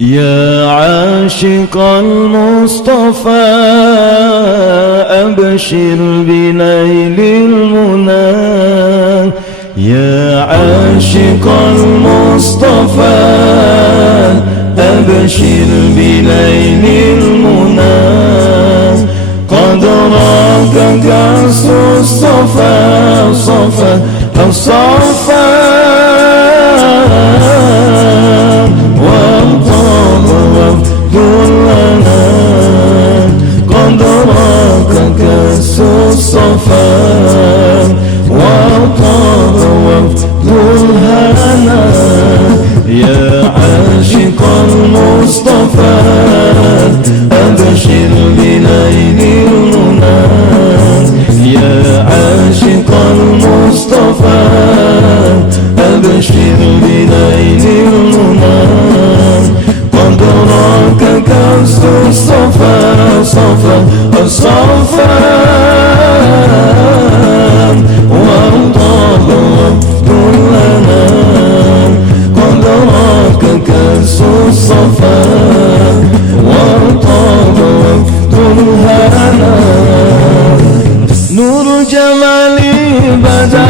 يا عاشق المصطفى أبشر بنيل المنى. يا عاشق المصطفى أبشر بنيل المنى. قد راك كأس الصفا صفا الصفا وطاب وفد لنا. قد راك كأس الصفا وطاب وفد الهنا. يا عاشق المصطفى أبشر بنيل المنى. يا عاشق المصطفى أبشر بنيل المنى. قد راك كأس الصفا صفا الصفا وطاب وفد لنا. قد راك كأس الصفا وطاب وفد الهنا. نور جمالي بدا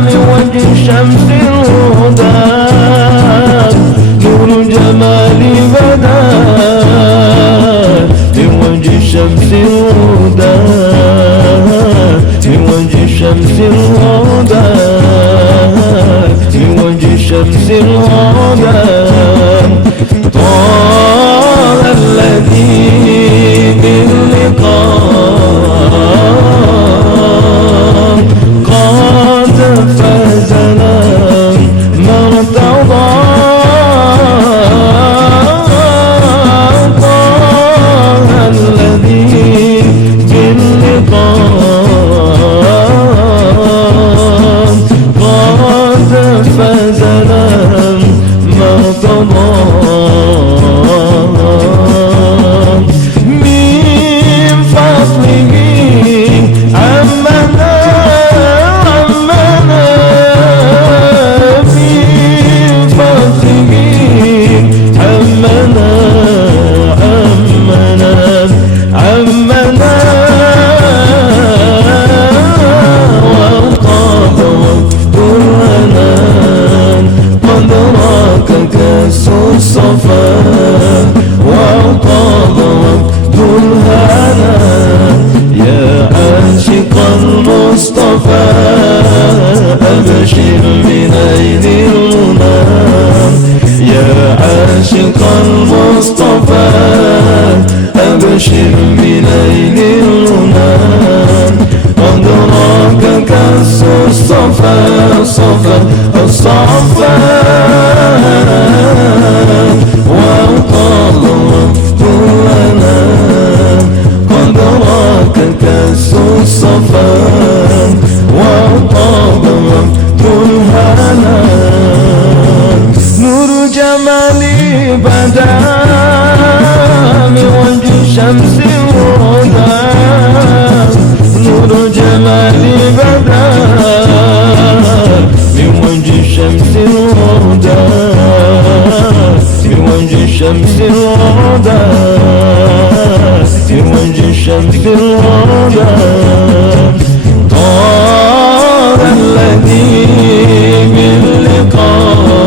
من وجه شمس الهدى. نور جمالي بدا من وجه شمس الهدى. من وجه شمس الهدى. من وجه شمس الهدى. طال الذي باللقاء قد فازنا ما ارتضى. طال الذي باللقاء قد فازنا ما ارتضى. الصفا وطاب وفد الهنا. يا عاشق المصطفى أبشر بنيل المنى. يا عاشق المصطفى أبشر بنيل المنى. قد راك كأس الصفا صفا الصفا وطاب وفد لنا. قد راك كأس الصفا وطاب وفد الهنا. نور جمالي بدا من وجه شمس الهدى. نور جمالي بدا من وجه شمس الهدى. من وجه شمس الهدى. من وجه شمس الهدى. طال الذي باللقاء